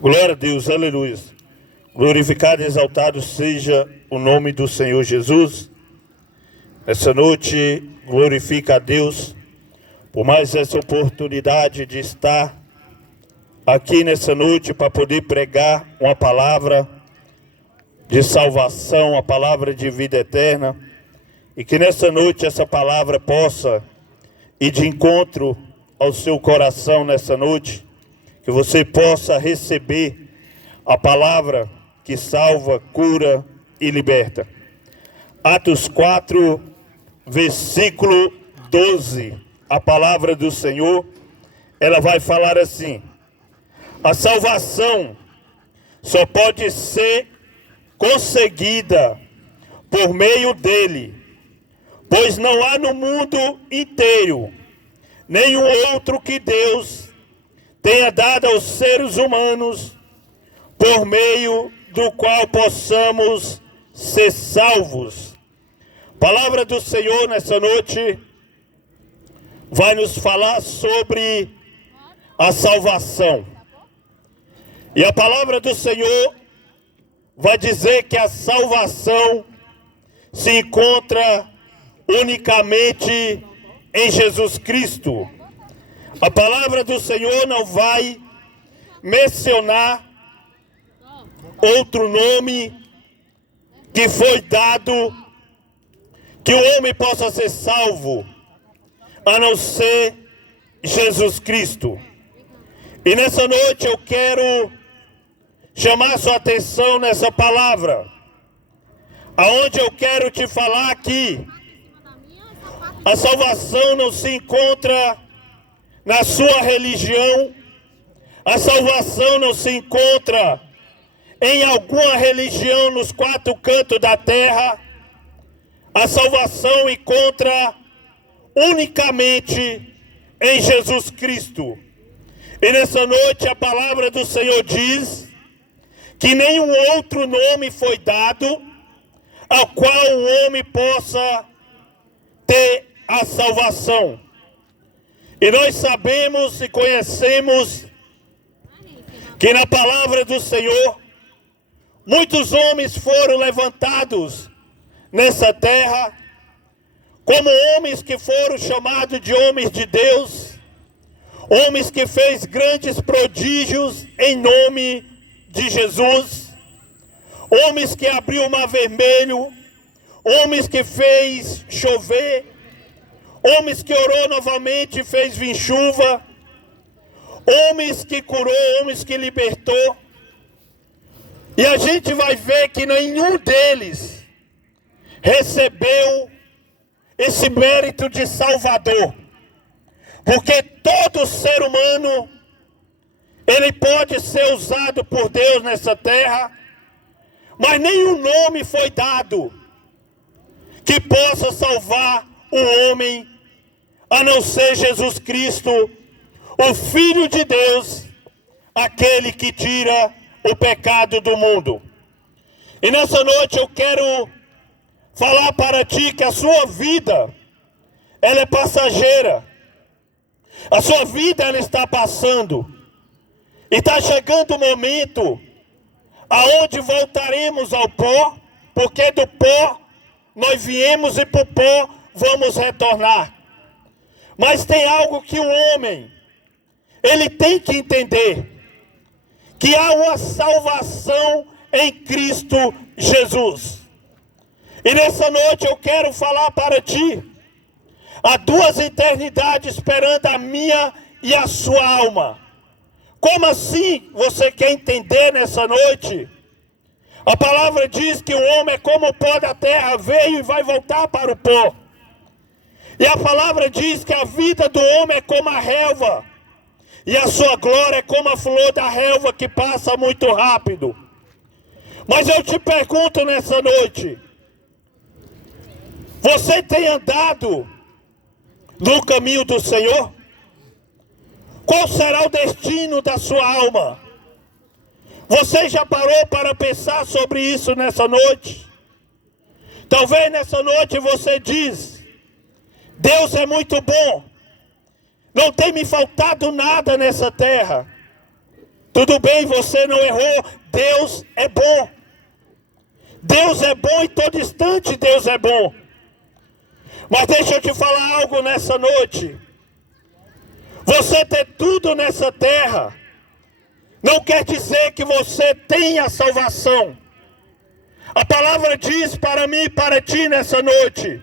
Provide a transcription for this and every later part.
Glória a Deus, aleluia. Glorificado e exaltado seja o nome do Senhor Jesus. Essa noite, glorifica a Deus por mais essa oportunidade de estar aqui nessa noite para poder pregar uma palavra de salvação, uma palavra de vida eterna. E que nessa noite essa palavra possa ir de encontro ao seu coração nessa noite. Que você possa receber a palavra que salva, cura e liberta. Atos 4, versículo 12. A palavra do Senhor, ela vai falar assim: a salvação só pode ser conseguida por meio dele, pois não há no mundo inteiro nenhum outro que Deus tenha dado aos seres humanos, por meio do qual possamos ser salvos. A palavra do Senhor nessa noite vai nos falar sobre a salvação. E a palavra do Senhor vai dizer que a salvação se encontra unicamente em Jesus Cristo. A palavra do Senhor não vai mencionar outro nome que foi dado que o homem possa ser salvo, a não ser Jesus Cristo. E nessa noite eu quero chamar sua atenção nessa palavra, aonde eu quero te falar que a salvação não se encontra na sua religião, a salvação não se encontra em alguma religião nos quatro cantos da terra. A salvação encontra unicamente em Jesus Cristo. E nessa noite a palavra do Senhor diz que nenhum outro nome foi dado ao qual o homem possa ter a salvação. E nós sabemos e conhecemos que na palavra do Senhor, muitos homens foram levantados nessa terra, como homens que foram chamados de homens de Deus, homens que fez grandes prodígios em nome de Jesus, homens que abriu o mar vermelho, homens que fez chover, homens que orou novamente e fez vir chuva, homens que curou, homens que libertou. E a gente vai ver que nenhum deles recebeu esse mérito de Salvador. Porque todo ser humano, ele pode ser usado por Deus nessa terra, mas nenhum nome foi dado que possa salvar o homem, a não ser Jesus Cristo, o Filho de Deus, aquele que tira o pecado do mundo. E nessa noite eu quero falar para ti que a sua vida, ela é passageira. A sua vida, ela está passando. E está chegando o momento aonde voltaremos ao pó, porque do pó nós viemos e para o pó vamos retornar. Mas tem algo que o homem, ele tem que entender, que há uma salvação em Cristo Jesus. E nessa noite eu quero falar para ti, há duas eternidades esperando a minha e a sua alma. Como assim você quer entender nessa noite? A palavra diz que o homem é como o pó da terra, veio e vai voltar para o pó. E a palavra diz que a vida do homem é como a relva, e a sua glória é como a flor da relva que passa muito rápido. Mas eu te pergunto nessa noite, você tem andado no caminho do Senhor? Qual será o destino da sua alma? Você já parou para pensar sobre isso nessa noite? Talvez nessa noite você diz: Deus é muito bom, não tem me faltado nada nessa terra. Tudo bem, você não errou, Deus é bom. Deus é bom e todo instante Deus é bom. Mas deixa eu te falar algo nessa noite. Você ter tudo nessa terra não quer dizer que você tenha salvação. A palavra diz para mim e para ti nessa noite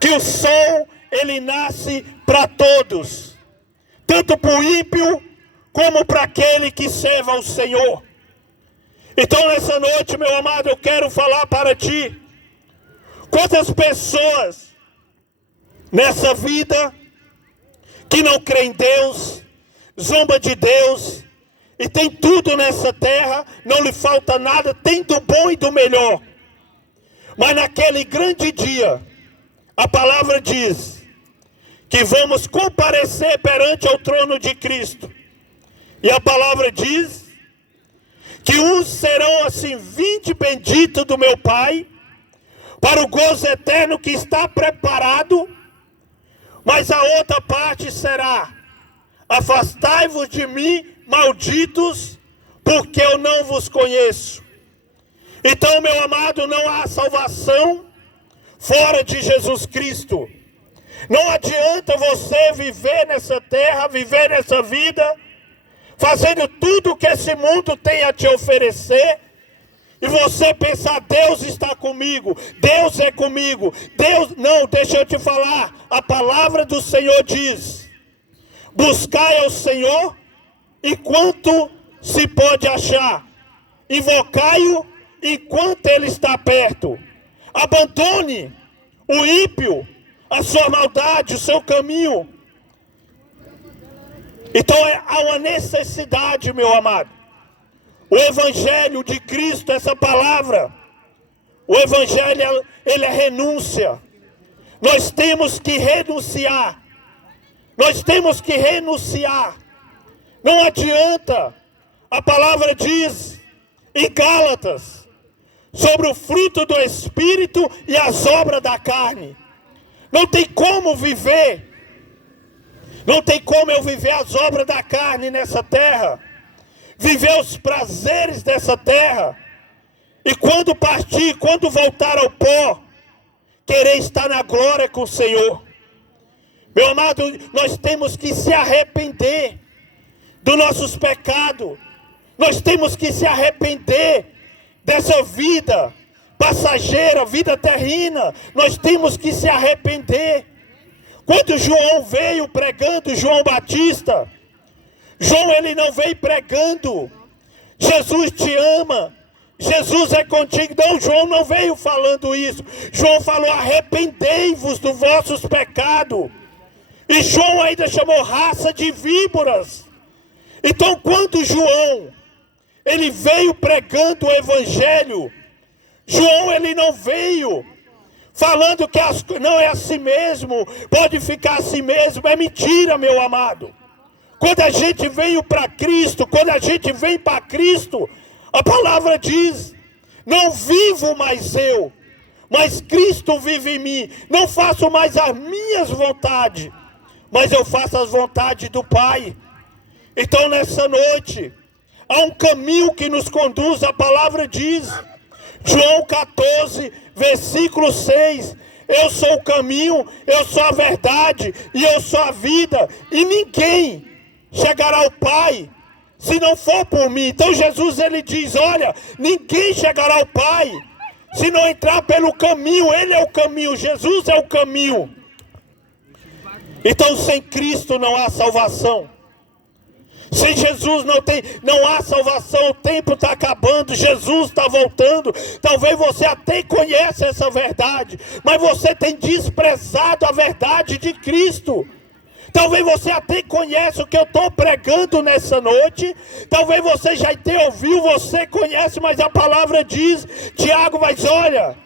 que o sol, ele nasce para todos, tanto para o ímpio como para aquele que serve ao Senhor. Então nessa noite, meu amado, eu quero falar para ti, quantas pessoas nessa vida que não crê em Deus, zomba de Deus, e tem tudo nessa terra, não lhe falta nada, tem do bom e do melhor. Mas naquele grande dia, a palavra diz que vamos comparecer perante ao trono de Cristo. E a palavra diz que uns serão assim 20 benditos do meu Pai, para o gozo eterno que está preparado, mas a outra parte será: afastai-vos de mim, malditos, porque eu não vos conheço. Então, meu amado, não há salvação fora de Jesus Cristo. Não adianta você viver nessa terra, viver nessa vida, fazendo tudo que esse mundo tem a te oferecer, e você pensar: Deus está comigo, Deus é comigo, Deus... Não, deixa eu te falar, a palavra do Senhor diz: buscai ao Senhor enquanto se pode achar, invocai-o enquanto ele está perto. Abandone o ímpio, a sua maldade, o seu caminho. Então há uma necessidade, meu amado. O Evangelho de Cristo, essa palavra, o Evangelho, ele é renúncia. Nós temos que renunciar. Nós temos que renunciar. Não adianta. A palavra diz em Gálatas sobre o fruto do Espírito e as obras da carne. Não tem como viver. Não tem como eu viver as obras da carne nessa terra. Viver os prazeres dessa terra. E quando partir, quando voltar ao pó, querer estar na glória com o Senhor. Meu amado, nós temos que se arrepender dos nossos pecados. Nós temos que se arrepender dessa vida passageira, vida terrena. Nós temos que se arrepender. Quando João veio pregando, João Batista, João, ele não veio pregando: Jesus te ama, Jesus é contigo. Não, João não veio falando isso. João falou: arrependei-vos dos vossos pecados. E João ainda chamou raça de víboras. Então, quando João, ele veio pregando o Evangelho, João, ele não veio falando que não é assim mesmo, pode ficar assim mesmo. É mentira, meu amado. Quando a gente veio para Cristo, quando a gente vem para Cristo, a palavra diz: não vivo mais eu, mas Cristo vive em mim. Não faço mais as minhas vontades, mas eu faço as vontades do Pai. Então nessa noite, há um caminho que nos conduz, a palavra diz, João 14, versículo 6, eu sou o caminho, eu sou a verdade e eu sou a vida, e ninguém chegará ao Pai se não for por mim. Então Jesus, ele diz: olha, ninguém chegará ao Pai se não entrar pelo caminho. Ele é o caminho, Jesus é o caminho. Então sem Cristo não há salvação. Sem Jesus não há salvação. O tempo está acabando, Jesus está voltando. Talvez você até conheça essa verdade, mas você tem desprezado a verdade de Cristo. Talvez você até conheça o que eu estou pregando nessa noite. Talvez você já até ouviu, você conhece, mas a palavra diz, Tiago, mas olha,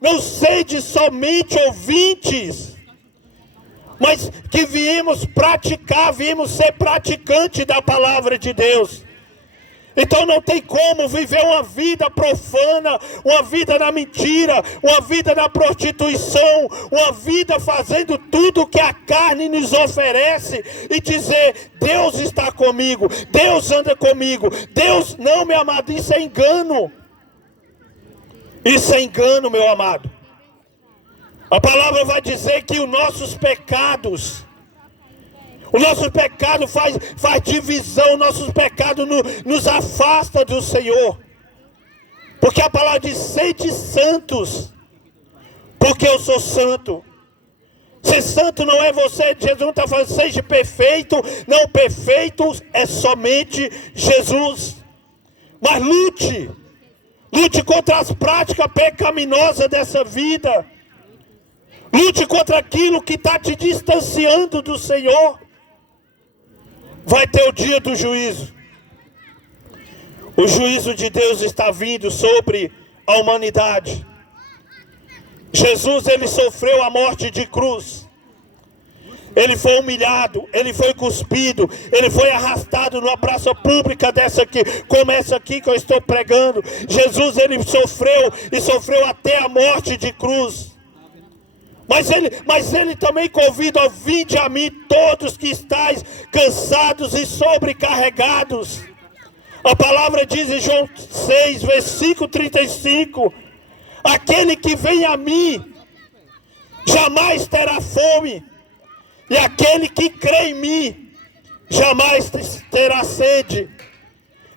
não sede somente ouvintes, mas que viemos praticar, viemos ser praticantes da palavra de Deus. Então não tem como viver uma vida profana, uma vida na mentira, uma vida na prostituição, uma vida fazendo tudo que a carne nos oferece e dizer: Deus está comigo, Deus anda comigo. Deus, não, meu amado, isso é engano. Isso é engano, meu amado. A palavra vai dizer que os nossos pecados, o nosso pecado faz divisão, nossos pecados nos afasta do Senhor. Porque a palavra diz: sede santos, porque eu sou santo. Ser santo não é você, Jesus não está falando seja perfeito. Não, perfeito é somente Jesus. Mas lute contra as práticas pecaminosas dessa vida. Lute contra aquilo que está te distanciando do Senhor. Vai ter o dia do juízo. O juízo de Deus está vindo sobre a humanidade. Jesus, ele sofreu a morte de cruz. Ele foi humilhado, ele foi cuspido, ele foi arrastado numa praça pública dessa aqui, como essa aqui que eu estou pregando. Jesus, ele sofreu e sofreu até a morte de cruz. Mas ele também convida: vinde a mim todos que estáis cansados e sobrecarregados. A palavra diz em João 6, versículo 35, aquele que vem a mim jamais terá fome, e aquele que crê em mim jamais terá sede.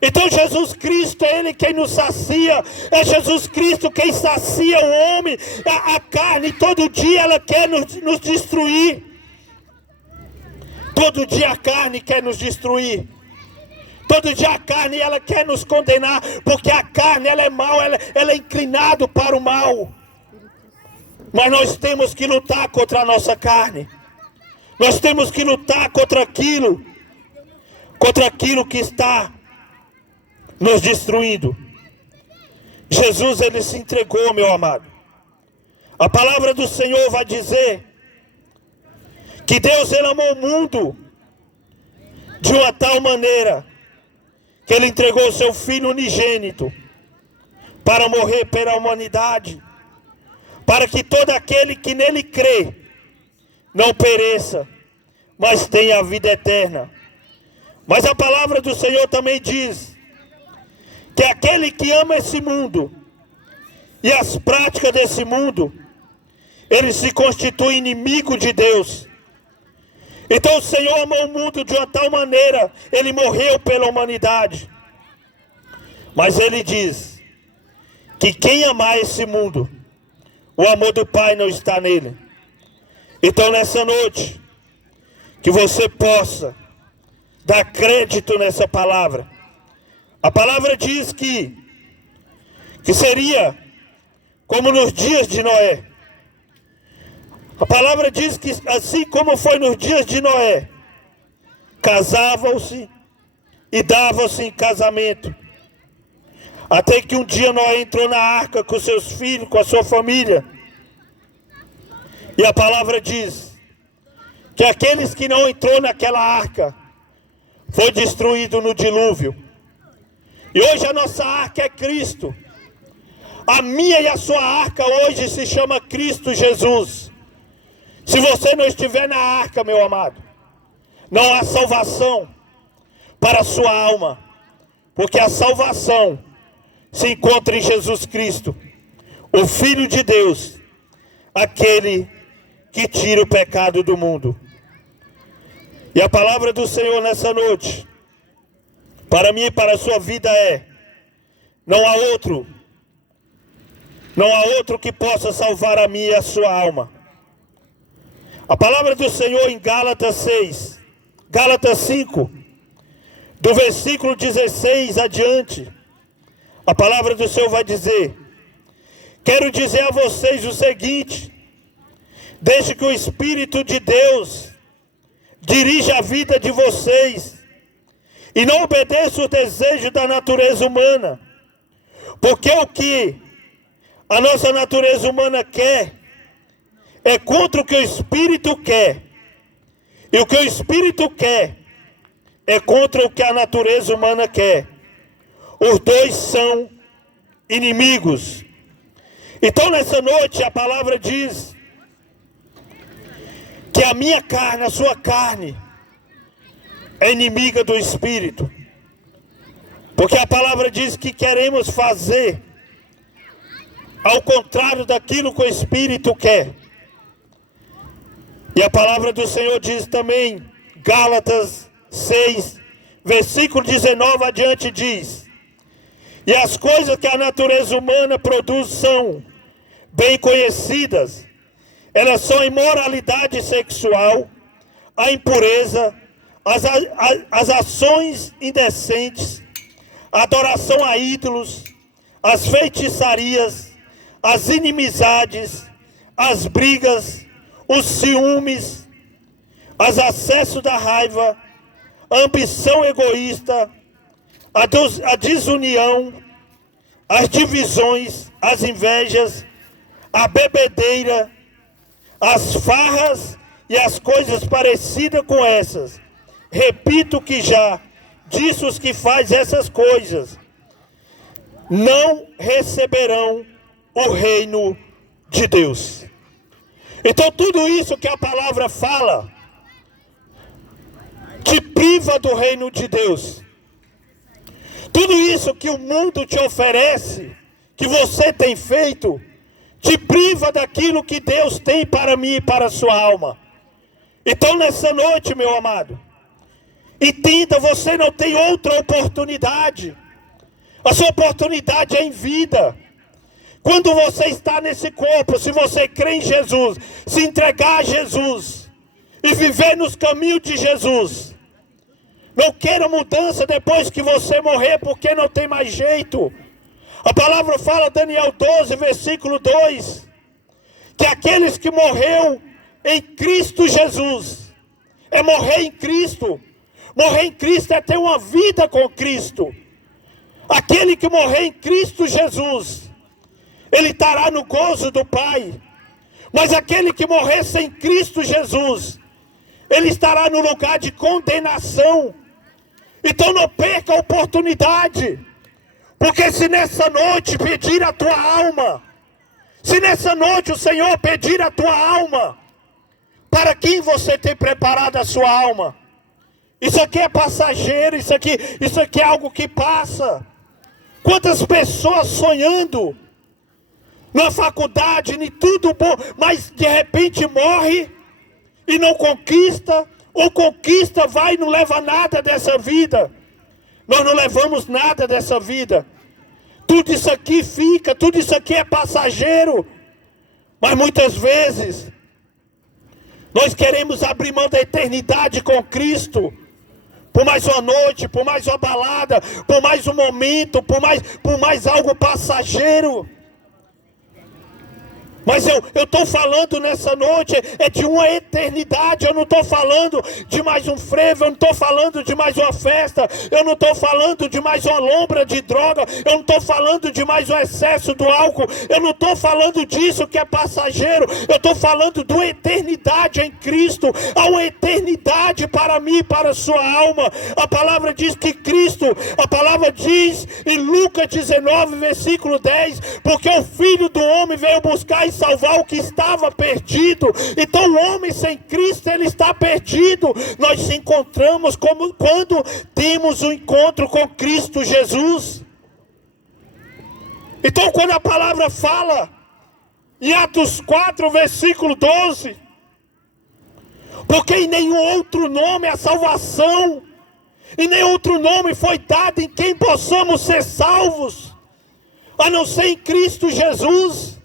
Então Jesus Cristo é Ele quem nos sacia, é Jesus Cristo quem sacia o homem. A carne, todo dia ela quer nos destruir. Todo dia a carne quer nos destruir. Todo dia a carne ela quer nos condenar, porque a carne ela é mal, ela é inclinada para o mal. Mas nós temos que lutar contra a nossa carne. Nós temos que lutar contra aquilo que está nos destruindo. Jesus, ele se entregou, meu amado. A palavra do Senhor vai dizer que Deus, ele amou o mundo de uma tal maneira que ele entregou o seu Filho unigênito para morrer pela humanidade, para que todo aquele que nele crê não pereça, mas tenha a vida eterna. Mas a palavra do Senhor também diz que aquele que ama esse mundo e as práticas desse mundo, ele se constitui inimigo de Deus. Então o Senhor amou o mundo de uma tal maneira, ele morreu pela humanidade. Mas ele diz que quem amar esse mundo, o amor do Pai não está nele. Então nessa noite, que você possa dar crédito nessa palavra. A palavra diz que seria como nos dias de Noé. A palavra diz que assim como foi nos dias de Noé, casavam-se e davam-se em casamento. Até que um dia Noé entrou na arca com seus filhos, com a sua família. E a palavra diz que aqueles que não entrou naquela arca foi destruído no dilúvio. E hoje a nossa arca é Cristo. A minha e a sua arca hoje se chama Cristo Jesus. Se você não estiver na arca, meu amado, não há salvação para a sua alma. Porque a salvação se encontra em Jesus Cristo, o Filho de Deus, aquele que tira o pecado do mundo. E a palavra do Senhor nessa noite, para mim e para a sua vida é: não há outro que possa salvar a minha e a sua alma. A palavra do Senhor em Gálatas 5, do versículo 16 adiante, a palavra do Senhor vai dizer: quero dizer a vocês o seguinte: deixe que o Espírito de Deus dirija a vida de vocês, e não obedeça o desejo da natureza humana, porque o que a nossa natureza humana quer é contra o que o Espírito quer, e o que o Espírito quer é contra o que a natureza humana quer. Os dois são inimigos. Então nessa noite a palavra diz que a minha carne, a sua carne, é inimiga do Espírito. Porque a palavra diz que queremos fazer ao contrário daquilo que o Espírito quer. E a palavra do Senhor diz também, Gálatas 6, versículo 19 adiante diz: e as coisas que a natureza humana produz são bem conhecidas. Elas são a imoralidade sexual, a impureza, as ações indecentes, a adoração a ídolos, as feitiçarias, as inimizades, as brigas, os ciúmes, os acessos da raiva, a ambição egoísta, a desunião, as divisões, as invejas, a bebedeira, as farras e as coisas parecidas com essas. Repito que já disse os que faz essas coisas não receberão o reino de Deus. Então tudo isso que a palavra fala te priva do reino de Deus. Tudo isso que o mundo te oferece, que você tem feito, te priva daquilo que Deus tem para mim e para a sua alma. Então nessa noite, meu amado, entenda, você não tem outra oportunidade. A sua oportunidade é em vida. Quando você está nesse corpo, se você crê em Jesus, se entregar a Jesus e viver nos caminhos de Jesus, não queira mudança depois que você morrer, porque não tem mais jeito. A palavra fala, Daniel 12, versículo 2, que aqueles que morreu em Cristo Jesus, é morrer em Cristo. Morrer em Cristo é ter uma vida com Cristo. Aquele que morrer em Cristo Jesus, ele estará no gozo do Pai. Mas aquele que morrer sem Cristo Jesus, ele estará no lugar de condenação. Então não perca a oportunidade. Porque se nessa noite pedir a tua alma, se nessa noite o Senhor pedir a tua alma, para quem você tem preparado a sua alma? Isso aqui é passageiro, isso aqui é algo que passa. Quantas pessoas sonhando na faculdade, em tudo bom, mas de repente morre e não conquista, ou conquista, vai e não leva nada dessa vida. Nós não levamos nada dessa vida. Tudo isso aqui fica, tudo isso aqui é passageiro. Mas muitas vezes nós queremos abrir mão da eternidade com Cristo. Por mais uma noite, por mais uma balada, por mais um momento, por mais algo passageiro. Mas eu estou falando nessa noite é de uma eternidade. Eu não estou falando de mais um frevo, eu não estou falando de mais uma festa, eu não estou falando de mais uma lombra de droga, eu não estou falando de mais um excesso do álcool, eu não estou falando disso que é passageiro, eu estou falando de uma eternidade em Cristo. Há uma eternidade para mim e para a sua alma. A palavra diz que Cristo, a palavra diz em Lucas 19, versículo 10, porque o Filho do Homem veio buscar e salvar o que estava perdido. Então o homem sem Cristo, ele está perdido. Nós se encontramos quando temos um encontro com Cristo Jesus. Então quando a palavra fala em Atos 4, versículo 12, porque em nenhum outro nome a salvação, em nenhum outro nome foi dado em quem possamos ser salvos, a não ser em Cristo Jesus.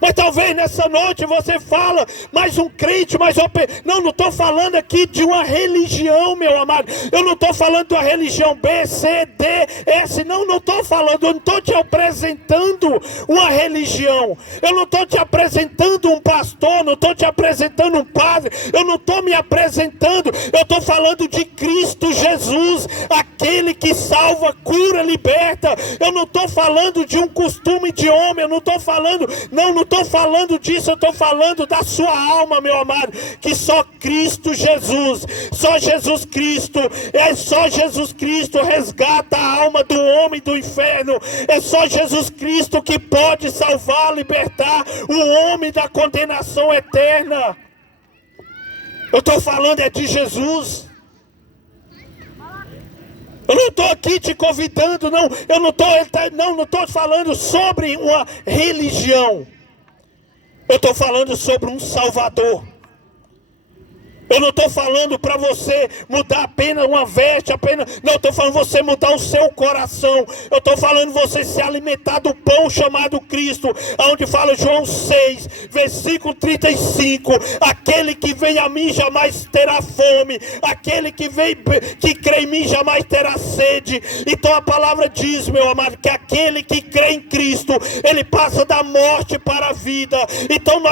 Mas talvez nessa noite você fala, mais um crente, mais um... Não estou falando aqui de uma religião, meu amado. Eu não estou falando de uma religião B, C, D, S. Não estou falando, eu não estou te apresentando uma religião. Eu não estou te apresentando um pastor, não estou te apresentando um padre. Eu não estou me apresentando, eu estou falando de Cristo Jesus, aquele que salva, cura, liberta. Eu não estou falando de um costume de homem, eu não estou falando, não estou estou falando disso, eu estou falando da sua alma, meu amado, que só Cristo Jesus, só Jesus Cristo, só Jesus Cristo resgata a alma do homem do inferno, é só Jesus Cristo que pode salvar, libertar o homem da condenação eterna. Eu estou falando de Jesus. Eu não estou aqui te convidando, não. Eu não estou falando sobre uma religião. Eu estou falando sobre um Salvador. Eu não estou falando para você mudar apenas uma veste, não, estou falando você mudar o seu coração. Eu estou falando você se alimentar do pão chamado Cristo, onde fala João 6, versículo 35, aquele que vem a mim jamais terá fome, aquele que crê em mim jamais terá sede. Então a palavra diz, meu amado, que aquele que crê em Cristo, ele passa da morte para a vida. Então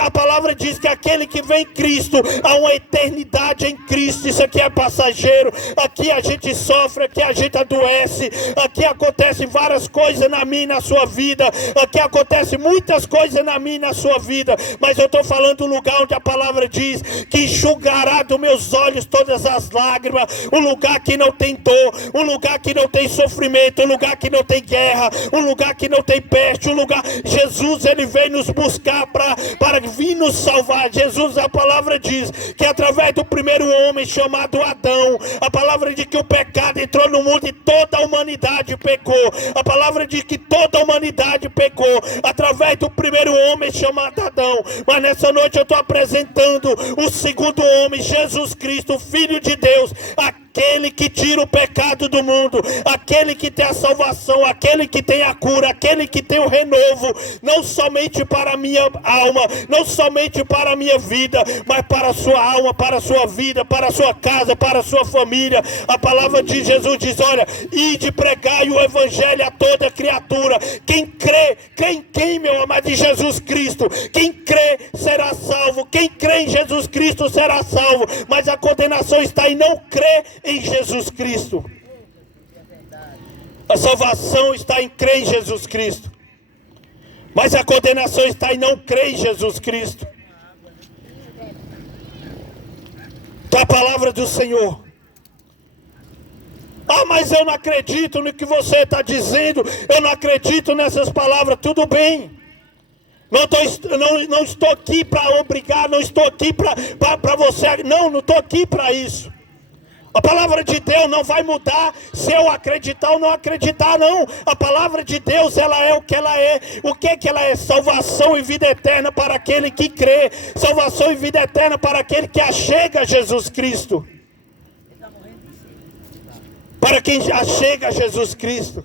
a palavra diz que aquele que vem em Cristo, há uma eternidade em Cristo. Isso aqui é passageiro, aqui a gente sofre, aqui a gente adoece, aqui acontecem várias coisas na minha e na sua vida, aqui acontecem muitas coisas na minha e na sua vida, mas eu estou falando do lugar onde a palavra diz que enxugará dos meus olhos todas as lágrimas, um lugar que não tem dor, um lugar que não tem sofrimento, um lugar que não tem guerra, um lugar que não tem peste, um lugar, Jesus, ele veio nos buscar para vir nos salvar. Jesus, a palavra diz que através do primeiro homem chamado Adão, a palavra diz que o pecado entrou no mundo e toda a humanidade pecou. A palavra diz que toda a humanidade pecou através do primeiro homem chamado Adão. Mas nessa noite eu estou apresentando o segundo homem, Jesus Cristo, Filho de Deus, aquele que tira o pecado do mundo, aquele que tem a salvação, aquele que tem a cura, aquele que tem o renovo, não somente para a minha alma, não somente para a minha vida, mas para a sua alma, para a sua vida, para a sua casa, para a sua família. A palavra de Jesus diz, olha, ide pregai o evangelho a toda criatura. Quem crê em quem, meu amado, em Jesus Cristo, quem crê será salvo, quem crê em Jesus Cristo será salvo, mas a condenação está em não crer em Jesus Cristo. A salvação está em crer em Jesus Cristo, mas a condenação está em não crer em Jesus Cristo. Então a palavra do Senhor, mas eu não acredito no que você está dizendo, eu não acredito nessas palavras. Tudo bem, não estou aqui para obrigar, não estou aqui para você, não estou aqui para isso. A palavra de Deus não vai mudar se eu acreditar ou não acreditar, não. A palavra de Deus, ela é o que ela é. O que ela é? Salvação e vida eterna para aquele que crê. Salvação e vida eterna para aquele que achega a Jesus Cristo. Para quem achega a Jesus Cristo.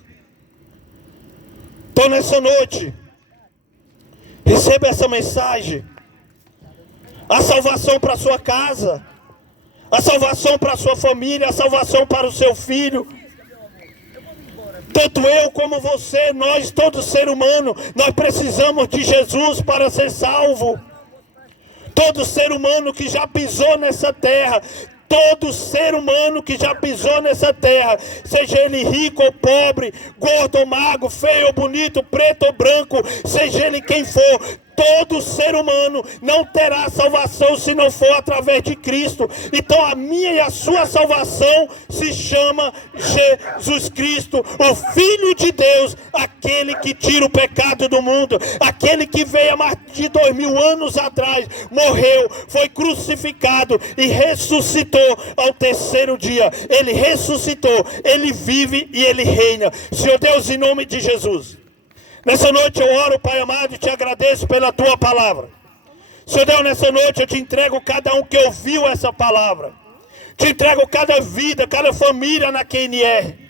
Então nessa noite, receba essa mensagem. A salvação para a sua casa, a salvação para a sua família, a salvação para o seu filho. Tanto eu como você, nós, todo ser humano, nós precisamos de Jesus para ser salvo. Todo ser humano que já pisou nessa terra, todo ser humano que já pisou nessa terra, seja ele rico ou pobre, gordo ou magro, feio ou bonito, preto ou branco, seja ele quem for, todo ser humano não terá salvação se não for através de Cristo. Então a minha e a sua salvação se chama Jesus Cristo, o Filho de Deus, aquele que tira o pecado do mundo, aquele que veio há mais de 2000 anos atrás, morreu, foi crucificado e ressuscitou ao terceiro dia. Ele ressuscitou, ele vive e ele reina. Senhor Deus, em nome de Jesus, nessa noite eu oro, Pai amado, e te agradeço pela tua palavra. Senhor Deus, nessa noite eu te entrego cada um que ouviu essa palavra. Te entrego cada vida, cada família na QNR.